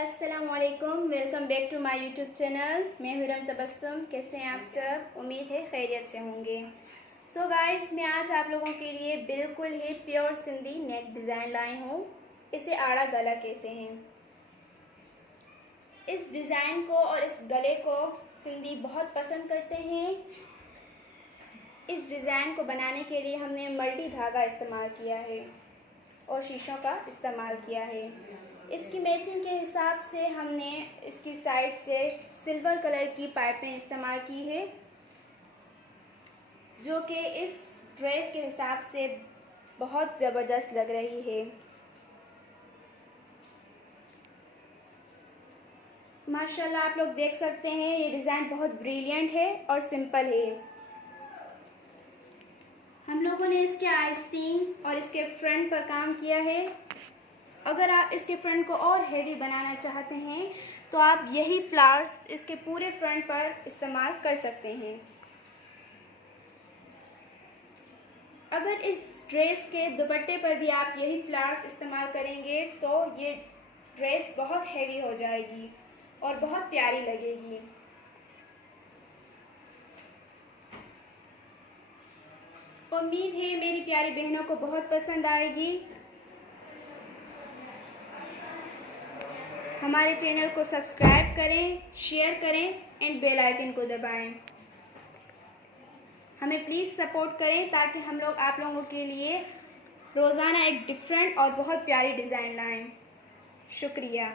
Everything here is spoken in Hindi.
अस्सलामुअलैकुम, welcome back to my YouTube channel. मैं हुरम तबस्सुम। कैसे हैं आप सब? उम्मीद है खैरियत से होंगे। सो गाइस, मैं आज आप लोगों के लिए बिल्कुल ही प्योर सिंधी नेक डिज़ाइन लाई हूँ। इसे आड़ा गला कहते हैं। इस डिज़ाइन को और इस गले को सिंधी बहुत पसंद करते हैं। इस डिज़ाइन को बनाने के लिए हमने मल्टी धागा इस्तेमाल किया है और शीशों का इस्तेमाल किया है। इसकी मैचिंग के हिसाब से हमने इसकी साइड से सिल्वर कलर की पाइपें इस्तेमाल की है, जो कि इस ड्रेस के हिसाब से बहुत ज़बरदस्त लग रही है। माशाल्लाह, आप लोग देख सकते हैं ये डिज़ाइन बहुत ब्रिलियंट है और सिंपल है। हम लोगों ने इसके आस्तीन और इसके फ्रंट पर काम किया है। अगर आप इसके फ्रंट को और हेवी बनाना चाहते हैं तो आप यही फ्लावर्स इसके पूरे फ्रंट पर इस्तेमाल कर सकते हैं। अगर इस ड्रेस के दुपट्टे पर भी आप यही फ्लावर्स इस्तेमाल करेंगे तो ये ड्रेस बहुत हेवी हो जाएगी और बहुत प्यारी लगेगी। उम्मीद है मेरी प्यारी बहनों को बहुत पसंद आएगी। हमारे चैनल को सब्सक्राइब करें, शेयर करें एंड बेल आइकन को दबाएं। हमें प्लीज़ सपोर्ट करें ताकि हम लोग आप लोगों के लिए रोज़ाना एक डिफरेंट और बहुत प्यारी डिज़ाइन लाएं। शुक्रिया।